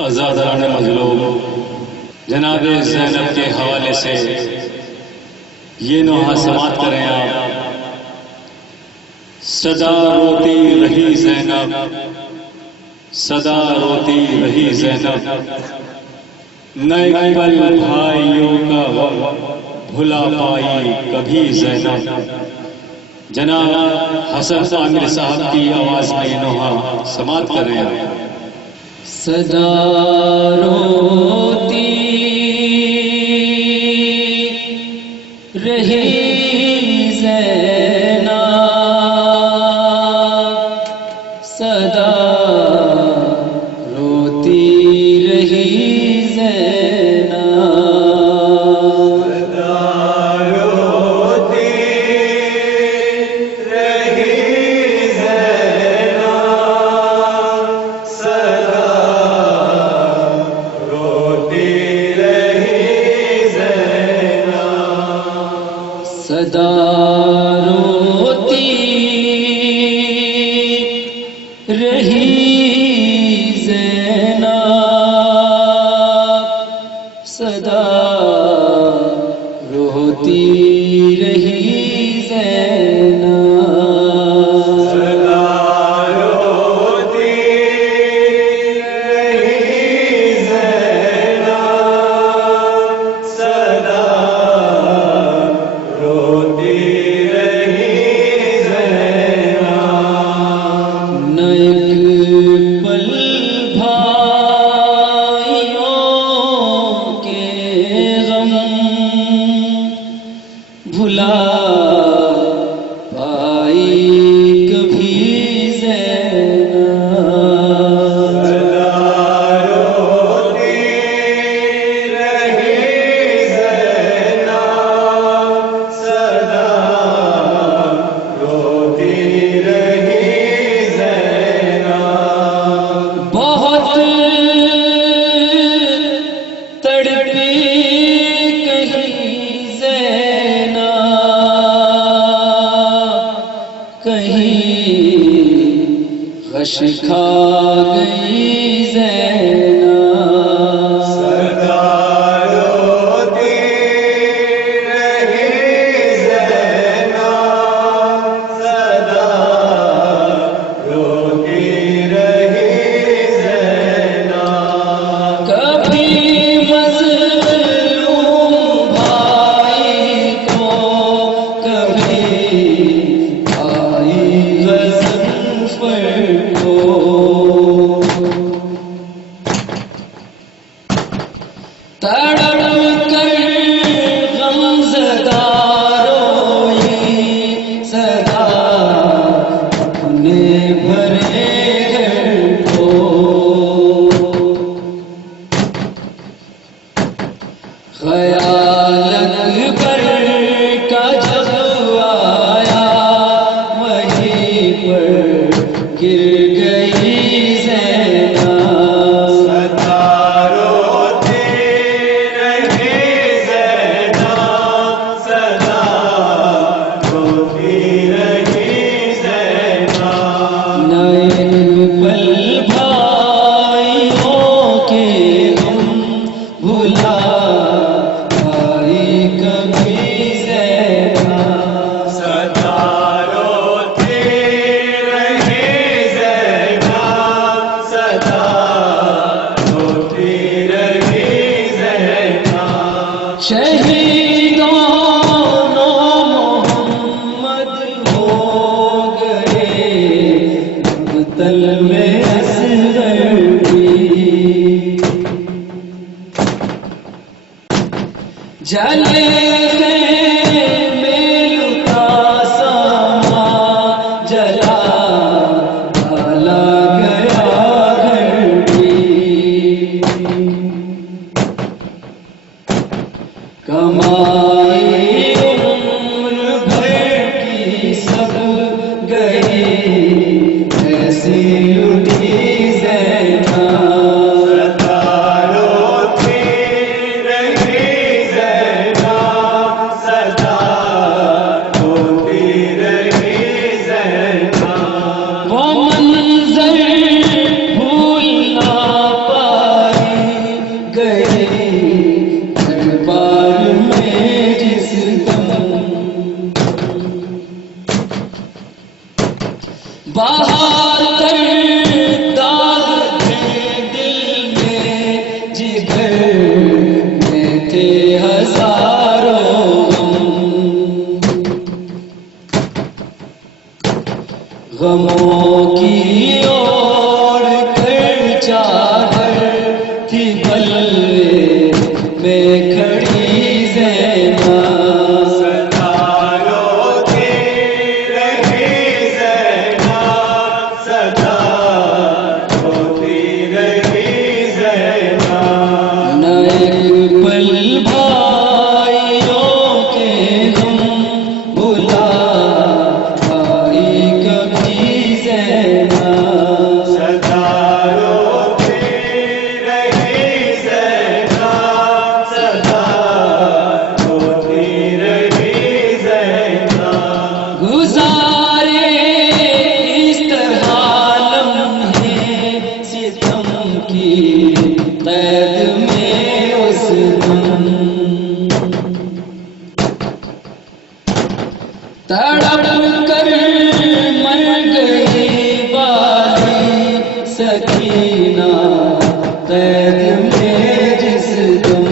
आज़ादान मज़लूम जनाब ज़ैनब के हवाले से ये नोहा समात करें आप। सदा रोती रही ज़ैनब, सदा रोती रही ज़ैनब, नए पल भाइयों का भुला पाई कभी ज़ैनब। जनाब हसन आमिर साहब की आवाज़ में ये नोहा समात करें आप। सदा रोती रही ज़ैनब, सदा रोती रही ज़ैनब, सदा रोती रही ज़ैनब, सदा रोती रही ज़ैनब, सदा रोती रही ज़ैनब, सदा रोती रही ज़ैनब, सदा रोती रही ज़ैनब, सदा रोती रही ज़ैनब। न एक पल भाइयों के गम भुला पाई कभी ज़ैनब, सदा रोती रही ज़ैनब, सदा रोती रही ज़ैनब। बहुत तड़पी कहीं ज़ैनब, कहीं गश खा गई ज़ैनब, सदा रोती रही ज़ैनब, सदा रोती रही ज़ैनब। कभी मज़लूम भाई को, कभी आई ग़ज़नफ़र को, तड़प कर गमज़दा रोई सदा अपने भरे घर को। ख़याल अकबर का जब आया वहीं पर गिर गई ज़ैनब, सदा रोती रही ज़ैनब, सदा रोती रही ज़ैनब। नए पल भाइयों के हम भुला पाई कभी ज़ैनब, सदा रोती रही ज़ैनब, सदा रोती रही ज़ैनब। शहीदों मोहम्मद हो गए मक़तल में असग़र भी, जले में लुटा सामा जला डाला गया घर भी, कमाई उम्र भर की सब गई ऐसी लुटी ज़ैनब, सदा रोती रही ज़ैनब, कैद में उस दम तड़प कर मर गई वाली सकीना कैद में जिस दम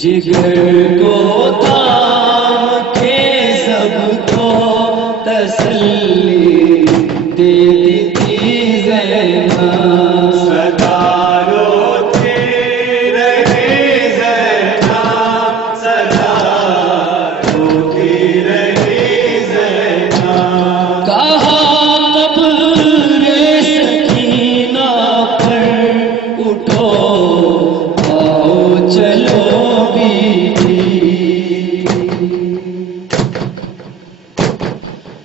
जिगर को थाम के सबको तसल्ली देती थी ज़ैनब सदा रोती रही ज़ैनब, सदा रोती रही ज़ैनब। कहा कब्र सकीना पर उठो आओ चलो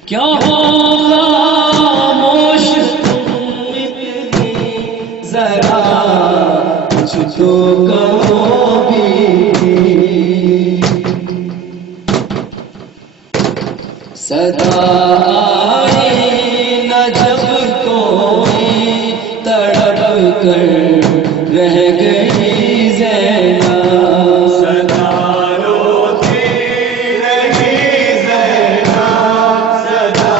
क्या हो खामोश तुम इतनी जरा कुछ तो कहो भी सदा आए न जब कोई तड़प कर रह गई ज़ैनब सदा रोती रही ज़ैनब, सदा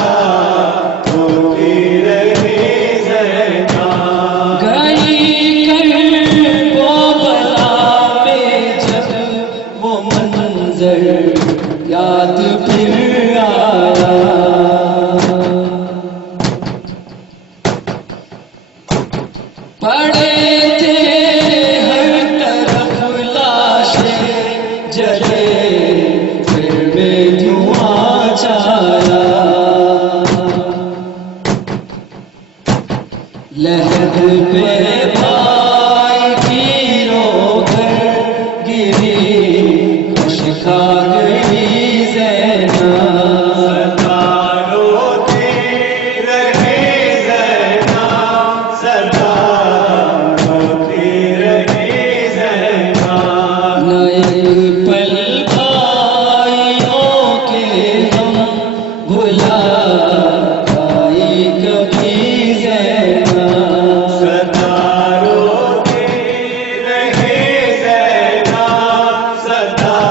रोती रही ज़ैनब। गई कर वो बला में जब वो मंजर याद फिर आया पड़े थे हर तरफ लाशें जले फिर में धुआं छाया लहद पे भाई की रोकर गिरी खुश खा गई ज़ैनब सदा रोती रही ज़ैनब, सदा रोती रही ज़ैनब। न एक पल भाइयों के हम भुला पाई कभी ज़ैनब सदा रोती रही ज़ैनब, सदा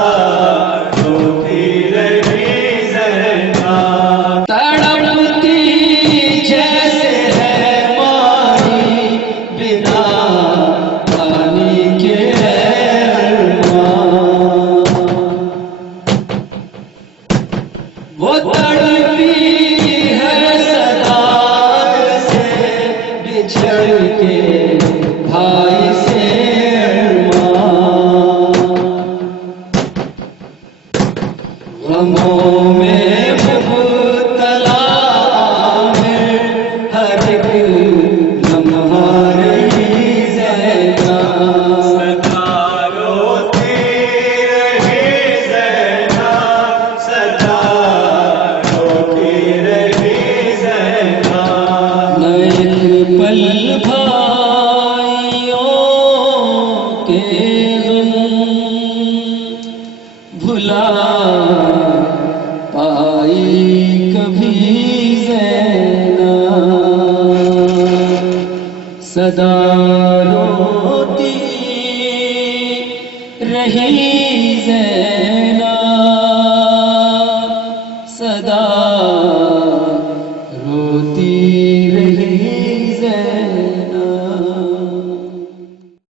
रोती रही ज़ैनब। तड़पती जैसे है माही बिना पानी के अरमान वो तड़पी है सदा से बिछड़ के भाई से अरमान गमों में मुब्तला है हर एक लम्हा रही ज़ैनब सदा रोती रही ज़ैनब, सदा रोती रही ज़ैनब। न एक पल भाइयों के गम भुला पाई कभी ज़ैनब सदा रोती रही